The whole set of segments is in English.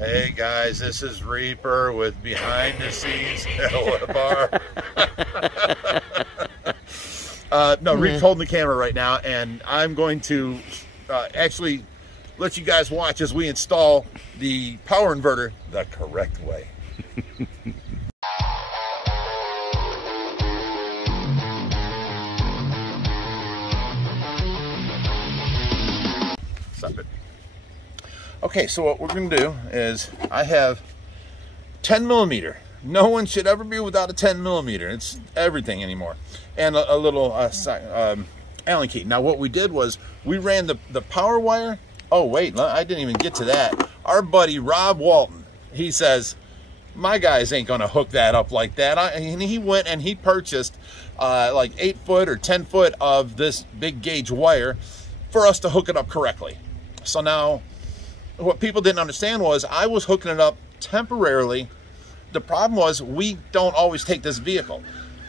Hey guys, this is Reaper with Behind the Scenes LFR. No, Reaper's holding the camera right now, and I'm going to actually let you guys watch as we install the power inverter the correct way. Stop it. Okay, so what we're going to do is I have 10 millimeter. No one should ever be without a 10 millimeter. It's everything anymore. And a little Allen key. Now what we did was we ran the power wire. Oh wait, I didn't even get to that. Our buddy Rob Walton, he says, my guys ain't going to hook that up like that. And he went and he purchased like 8 foot or 10 foot of this big gauge wire for us to hook it up correctly. So now, what people didn't understand was I was hooking it up temporarily. The problem was we don't always take this vehicle.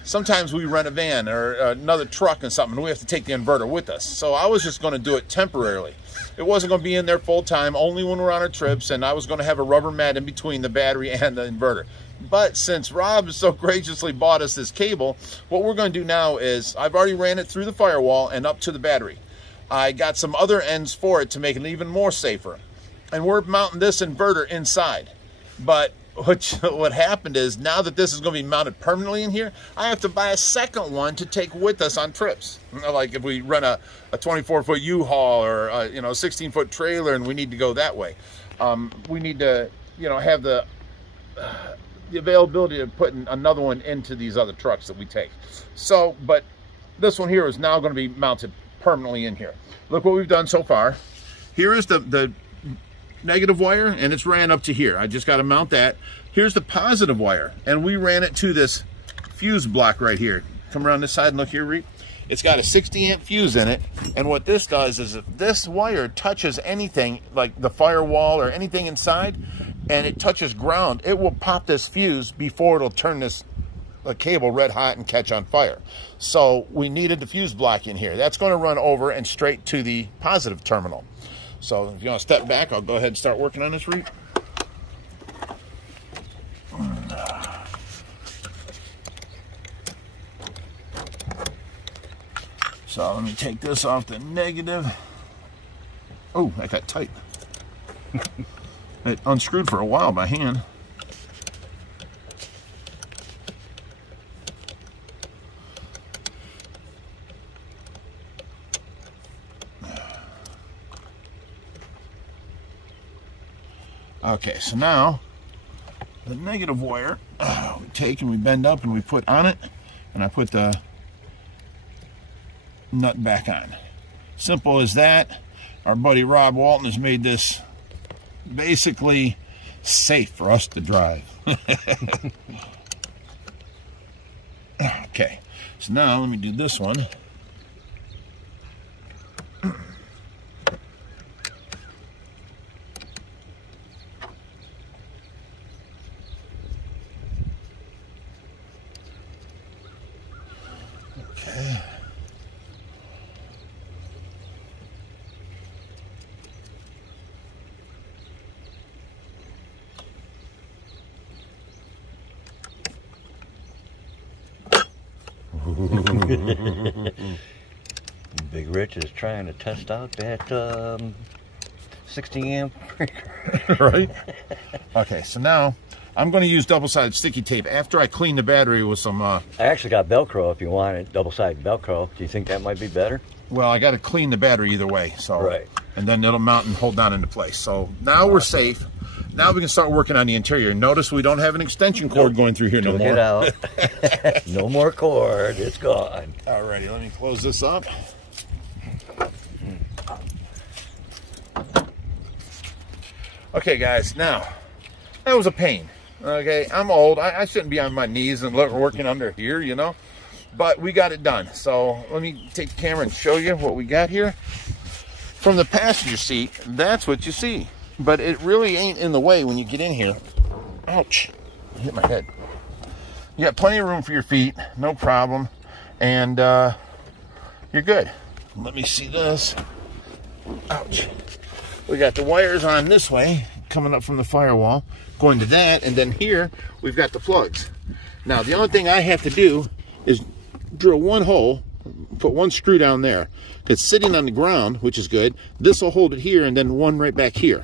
Sometimes we rent a van or another truck and something, and we have to take the inverter with us. So I was just going to do it temporarily. It wasn't going to be in there full time, only when we're on our trips, and I was going to have a rubber mat in between the battery and the inverter. But since Rob so graciously bought us this cable, what we're going to do now is I've already ran it through the firewall and up to the battery. I got some other ends for it to make it even more safer. And we're mounting this inverter inside. But what happened is, now that this is going to be mounted permanently in here, I have to buy a second one to take with us on trips. Like if we run a 24-foot U-Haul or a 16-foot trailer and we need to go that way. We need to have the availability of putting another one into these other trucks that we take. So, but this one here is now going to be mounted permanently in here. Look what we've done so far. Here is the negative wire, and it's ran up to here. I just got to mount that. Here's the positive wire, and we ran it to this fuse block right here. Come around this side and look here, Reap. It's got a 60 amp fuse in it, and what this does is if this wire touches anything like the firewall or anything inside, and it touches ground, it will pop this fuse before it'll turn this cable red hot and catch on fire. So we needed the fuse block in here. That's going to run over and straight to the positive terminal. So if you want to step back, I'll go ahead and start working on this, Reap. So let me take this off the negative. Oh, that got tight. It unscrewed for a while by hand. Okay, so now the negative wire we take and we bend up and we put on it, and I put the nut back on. Simple as that. Our buddy Rob Walton has made this basically safe for us to drive. Okay, so now let me do this one. Okay. Big Rich is trying to test out that 60 amp breaker. Right? Okay, so now I'm going to use double-sided sticky tape after I clean the battery with some... I actually got Velcro if you want it, double-sided Velcro. Do you think that might be better? Well, I got to clean the battery either way. So, right. And then it'll mount and hold down into place. So now we're safe. Now we can start working on the interior. Notice we don't have an extension cord going through here no more. Took it out. No more cord. It's gone. Alrighty, let me close this up. Okay, guys, now, that was a pain. Okay, I'm old. I shouldn't be on my knees and working under here, But we got it done. So let me take the camera and show you what we got here. From the passenger seat, that's what you see. But it really ain't in the way when you get in here. Ouch. I hit my head. You got plenty of room for your feet, no problem. And you're good. Let me see this. Ouch. We got the wires on this way. coming up from the firewall, going to that, and then here we've got the plugs. Now the only thing I have to do is drill one hole, put one screw down there. It's sitting on the ground, which is good. This will hold it here, and then one right back here.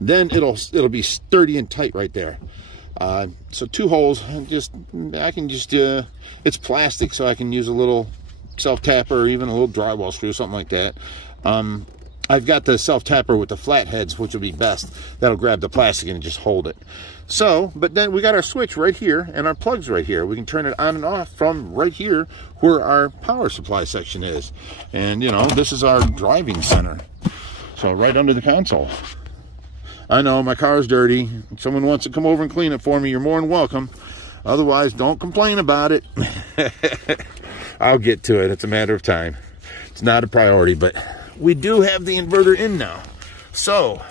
Then it'll be sturdy and tight right there. So 2 holes. I can just it's plastic, so I can use a little self-tapper or even a little drywall screw, something like that. I've got the self-tapper with the flat heads, which will be best. That'll grab the plastic and just hold it. So, but then we got our switch right here and our plugs right here. We can turn it on and off from right here where our power supply section is. And, you know, this is our driving center. So right under the console. I know my car's dirty. If someone wants to come over and clean it for me, you're more than welcome. Otherwise, don't complain about it. I'll get to it. It's a matter of time. It's not a priority, but we do have the inverter in now. So,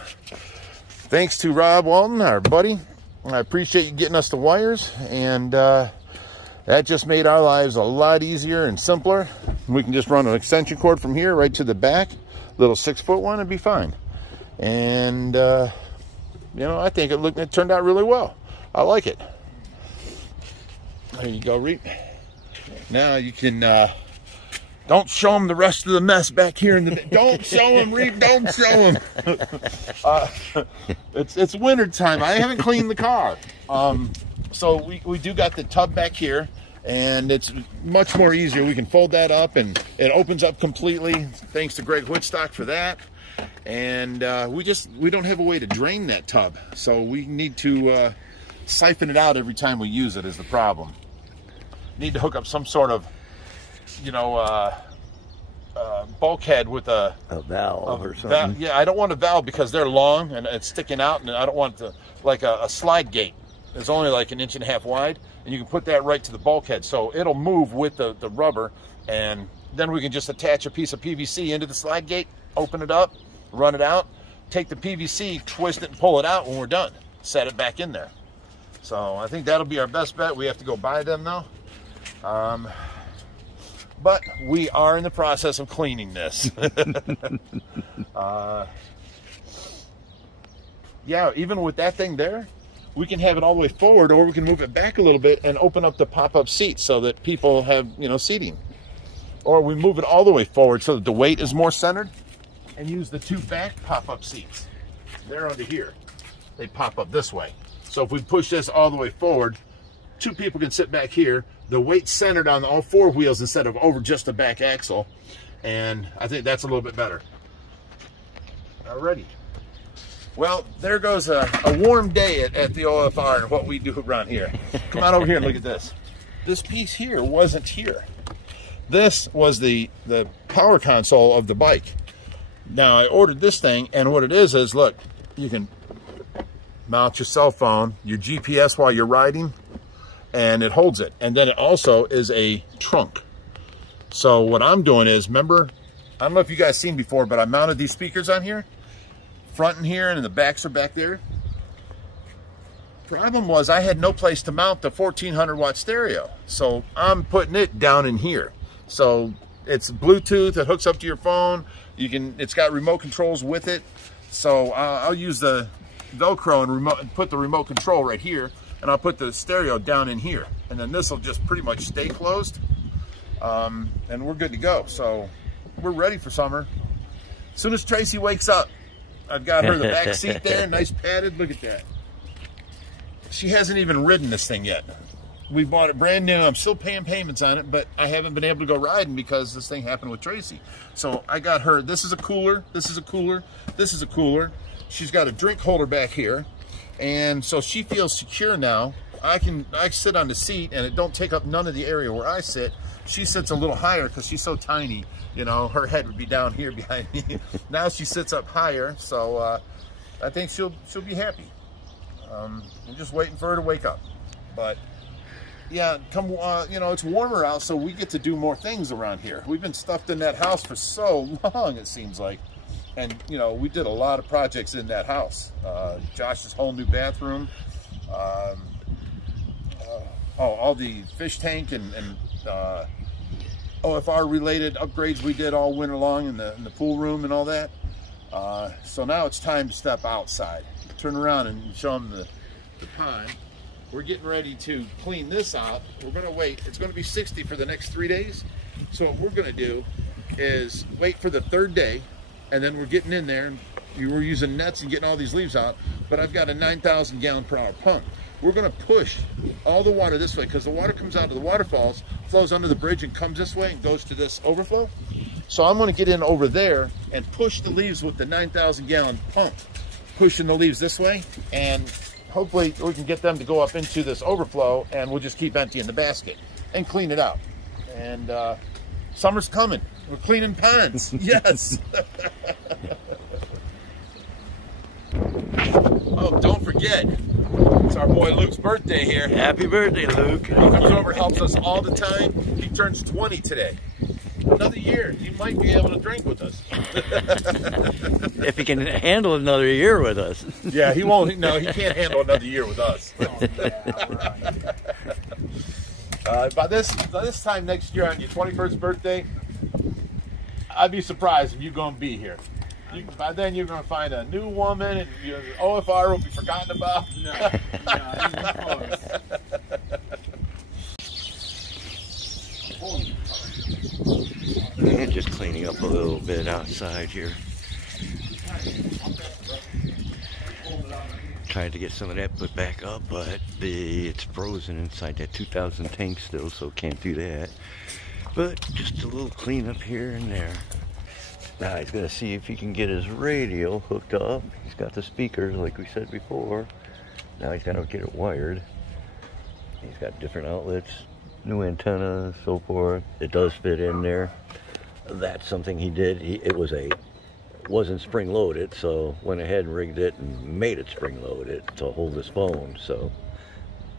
thanks to Rob Walton, our buddy. I appreciate you getting us the wires, and that just made our lives a lot easier and simpler. We can just run an extension cord from here right to the back, little 6-foot one, and be fine. And you know, I think it turned out really well. I like it. There you go, Reap. Now you can don't show them the rest of the mess back here in the don't show them, Reap, don't show them. It's winter time. I haven't cleaned the car. So we do got the tub back here, and it's much more easier. We can fold that up and it opens up completely. Thanks to Greg Woodstock for that. And we don't have a way to drain that tub, so we need to siphon it out every time we use it is the problem. Need to hook up some sort of, you know, bulkhead with a valve or something. Yeah, I don't want a valve because they're long and it's sticking out, and I don't want to, like a slide gate. It's only like 1.5 inches wide, and you can put that right to the bulkhead, so it'll move with the rubber, and then we can just attach a piece of PVC into the slide gate, open it up, run it out, take the PVC, twist it, and pull it out when we're done. Set it back in there. So I think that'll be our best bet. We have to go buy them though. But we are in the process of cleaning this. Yeah, even with that thing there, we can have it all the way forward, or we can move it back a little bit and open up the pop-up seats so that people have, you know, seating. Or we move it all the way forward so that the weight is more centered, and use the 2 back pop-up seats. They're under here. They pop up this way. So if we push this all the way forward, 2 people can sit back here. The weight's centered on all 4 wheels instead of over just the back axle. And I think that's a little bit better. Alrighty. Well, there goes a warm day at the OFR and what we do around here. Come on over here and look at this. This piece here wasn't here. This was the power console of the bike. Now I ordered this thing, and what it is look, you can mount your cell phone, your GPS while you're riding, and it holds it. And then it also is a trunk. So what I'm doing is, remember, I don't know if you guys seen before, but I mounted these speakers on here, front and here, and the backs are back there. Problem was I had no place to mount the 1400 watt stereo, so I'm putting it down in here. So it's Bluetooth, it hooks up to your phone. It's got remote controls with it. So I'll use the Velcro and put the remote control right here, and I'll put the stereo down in here, and then this will just pretty much stay closed, and we're good to go. So we're ready for summer. As soon as Tracy wakes up, I've got her the back seat there, nice padded. Look at that. She hasn't even ridden this thing yet. We bought it brand new. I'm still paying payments on it, but I haven't been able to go riding because this thing happened with Tracy. So I got her, this is a cooler, this is a cooler, this is a cooler. She's got a drink holder back here. And so she feels secure now. I sit on the seat and it don't take up none of the area where I sit. She sits a little higher because she's so tiny. You know, her head would be down here behind me. Now she sits up higher, so I think she'll be happy. I'm just waiting for her to wake up. But yeah, you know, it's warmer out, so we get to do more things around here. We've been stuffed in that house for so long, it seems like. And, you know, we did a lot of projects in that house. Josh's whole new bathroom. All the fish tank and OFR related upgrades we did all winter long in the pool room and all that. So now it's time to step outside. turn around and show them the pond. We're getting ready to clean this out. We're gonna wait. It's gonna be 60 for the next 3 days. So what we're gonna do is wait for the 3rd day, and then we're getting in there, and we're using nets and getting all these leaves out. But I've got a 9,000 gallon per hour pump. We're gonna push all the water this way, because the water comes out of the waterfalls, flows under the bridge and comes this way and goes to this overflow. So I'm gonna get in over there and push the leaves with the 9,000 gallon pump, pushing the leaves this way, and hopefully we can get them to go up into this overflow, and we'll just keep emptying the basket and clean it out. And summer's coming. We're cleaning ponds. Yes. Oh, don't forget, it's our boy Luke's birthday here. Happy birthday, Luke. He comes over, helps us all the time. He turns 20 today. Another year, he might be able to drink with us. If he can handle another year with us. Yeah, he won't. No, he can't handle another year with us. By this time next year, on your 21st birthday, I'd be surprised if you're going to be here. By then, you're going to find a new woman, and your OFR will be forgotten about. No, even close. And just cleaning up a little bit outside here. Tried to get some of that put back up, but it's frozen inside that 2,000 tank still, so can't do that. But just a little cleanup here and there. Now he's gonna see if he can get his radio hooked up. He's got the speakers like we said before. Now he's gonna get it wired. He's got different outlets, new antenna, so forth. It does fit in there. That's something he did. It wasn't spring loaded, so went ahead and rigged it and made it spring loaded to hold his phone. So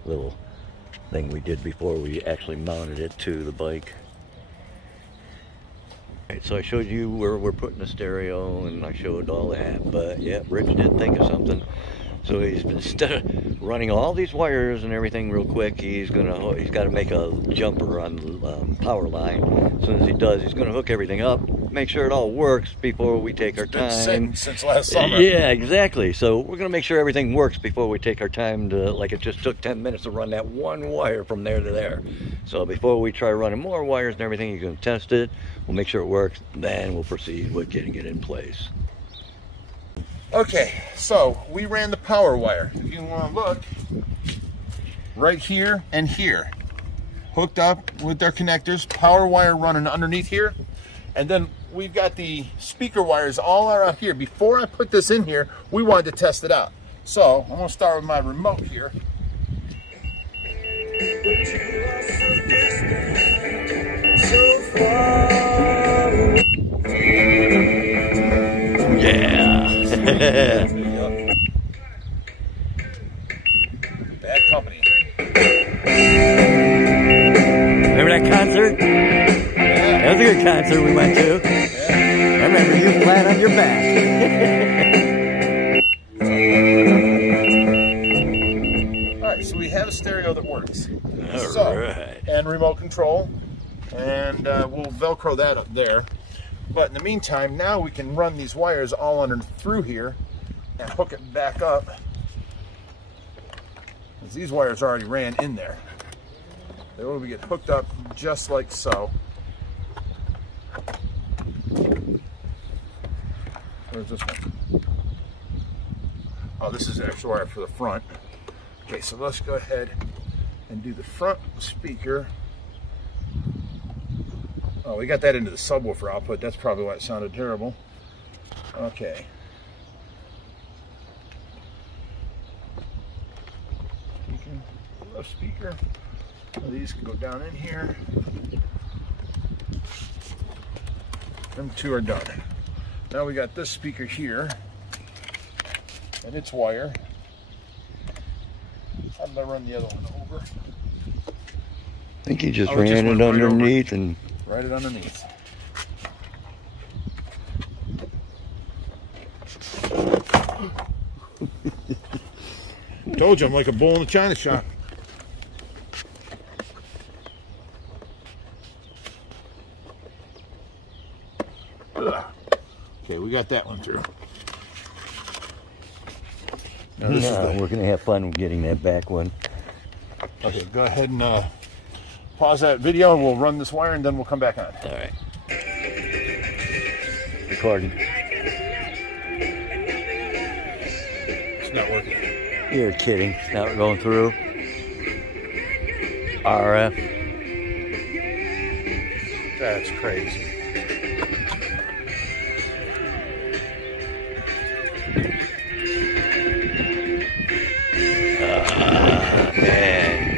little thing we did before we actually mounted it to the bike. Right, so I showed you where we're putting the stereo, and I showed all that, but yeah, Rich did think of something. So he's, instead of running all these wires and everything real quick, he's got to make a jumper on the power line. As soon as he does, he's gonna hook everything up, make sure it all works before we take our time. It's been since last summer. Yeah, exactly. So we're gonna make sure everything works before we take our time to, like it just took 10 minutes to run that one wire from there to there. So before we try running more wires and everything, you're gonna test it. We'll make sure it works, then we'll proceed with getting it in place. Okay, so we ran the power wire. If you want to look, right here and here, hooked up with our connectors, power wire running underneath here, and then we've got the speaker wires all around here. Before I put this in here, we wanted to test it out. So I'm going to start with my remote here. Yeah. Bad company. Remember that concert? Yeah. That was a good concert we went to. Yeah. I remember you flat on your back. Alright, so we have a stereo that works. Alright. And remote control. And we'll Velcro that up there. But in the meantime, now we can run these wires all under through here and hook it back up. Because these wires already ran in there. They will get hooked up just like so. Where's this one? Oh, this is the extra wire for the front. Okay, so let's go ahead and do the front speaker. Oh, we got that into the subwoofer output. That's probably why it sounded terrible. Okay. Left speaker. So these can go down in here. Them two are done. Now we got this speaker here. And its wire. How did I run the other one over? I think you just ran just it went right underneath and right it underneath. Told you I'm like a bull in a china shop. Ugh. Okay, we got that one through. Now, this is No, we're gonna have fun getting that back one. okay, go ahead and pause that video. We'll run this wire and then we'll come back on. All right. Recording. It's not working. You're kidding. Now we're going through. RF. That's crazy. Man.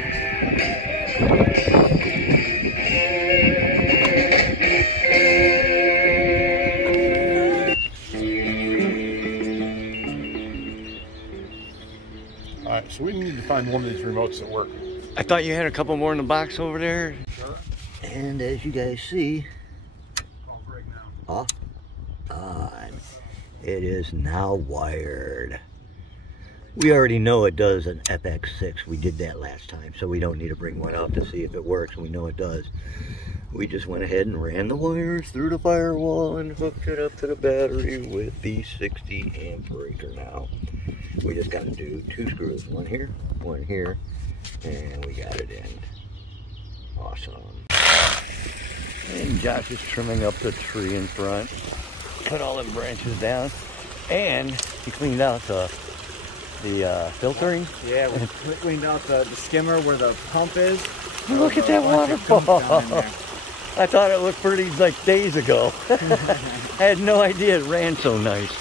All right, so we need to find one of these remotes that work. I thought you had a couple more in the box over there. Sure. And as you guys see, off, on. It is now wired. We already know it does an FX6. We did that last time, so we don't need to bring one up to see if it works. We know it does. We just went ahead and ran the wires through the firewall and hooked it up to the battery with the 60 amp breaker now. We just got to do 2 screws, one here, and we got it in. Awesome. And Josh is trimming up the tree in front. Cut all them branches down. And he cleaned out the filtering. Yeah, we cleaned out the skimmer where the pump is. Look at that waterfall. I thought it looked pretty like days ago. I had no idea it ran so nice.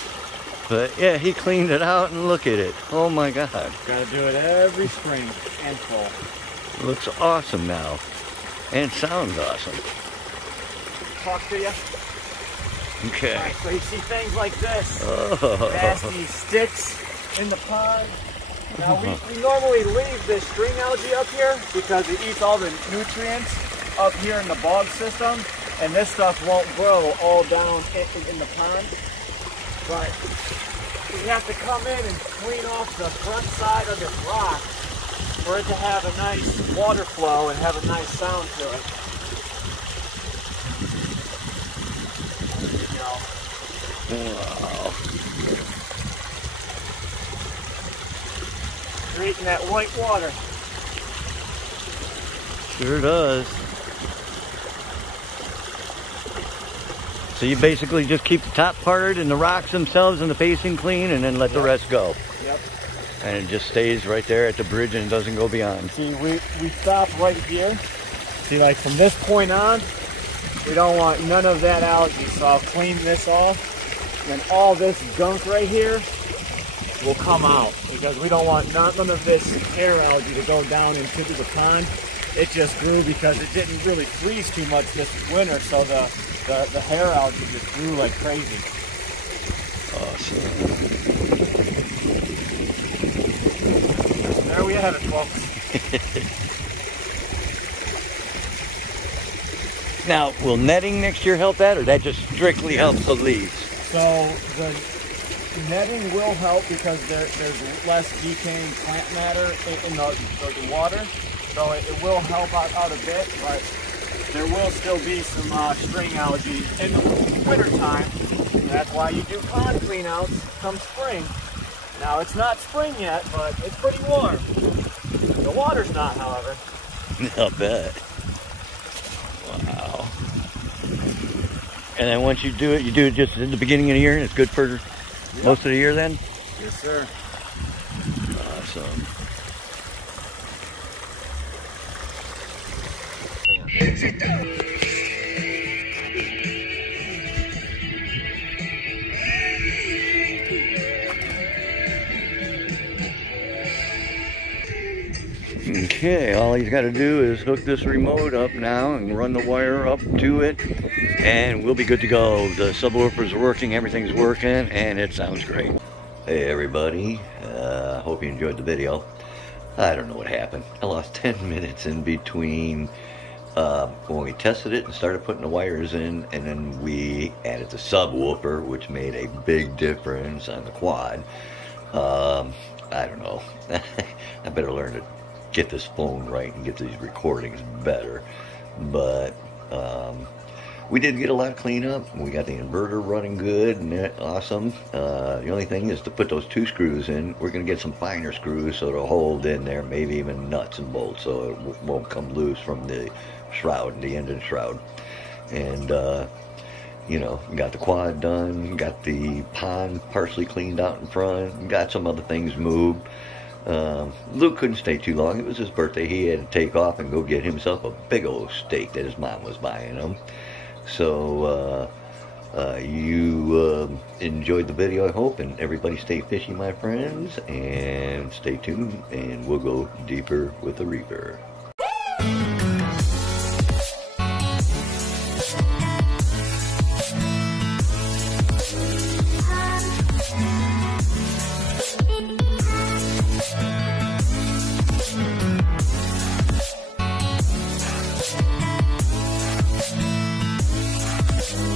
But yeah, he cleaned it out and look at it. Oh my God. Gotta do it every spring and fall. It looks awesome now. And sounds awesome. Talk to you. Okay. Alright, so you see things like this. Oh. Nasty sticks in the pond. Now we normally leave this string algae up here because it eats all the nutrients up here in the bog system, and this stuff won't grow all down in the pond. But we have to come in and clean off the front side of this rock for it to have a nice water flow and have a nice sound to it. Wow. Creating that white water. Sure does. So you basically just keep the top part and the rocks themselves and the facing clean and then let the rest go. Yep. And it just stays right there at the bridge and doesn't go beyond. See, we stop right here. See, like from this point on, we don't want none of that algae, so I'll clean this off. And all this gunk right here will come out because we don't want none of this hair algae to go down into the pond. It just grew because it didn't really freeze too much this winter, so the hair algae just grew like crazy. Awesome. There we have it, folks. Now, will netting next year help that, or that just strictly helps the leaves? So the netting will help because there's less decaying plant matter in the water. So it will help out a bit, but there will still be some string algae in the winter time. That's why you do pond cleanouts come spring. Now it's not spring yet, but it's pretty warm. The water's not, however. I'll bet. Wow. And then once you do it just in the beginning of the year, and it's good for most of the year then? Yes, sir. Awesome. Okay, all he's got to do is hook this remote up now and run the wire up to it, and we'll be good to go. The subwoofer's working, everything's working, and it sounds great. Hey everybody, hope you enjoyed the video. I don't know what happened. I lost 10 minutes in between when we tested it and started putting the wires in, and then we added the subwoofer, which made a big difference on the quad. I don't know. I better learn to get this phone right and get these recordings better. But we did get a lot of cleanup. We got the inverter running good and that awesome. The only thing is to put those 2 screws in. We're going to get some finer screws so it'll hold in there, maybe even nuts and bolts, so it won't come loose from the shroud, the end of the shroud. And you know, got the quad done, got the pond partially cleaned out in front, got some other things moved. Luke couldn't stay too long. It was his birthday. He had to take off and go get himself a big old steak that his mom was buying him. So you enjoyed the video, I hope, and everybody stay fishy, my friends, and stay tuned, and we'll go deeper with the Reaper.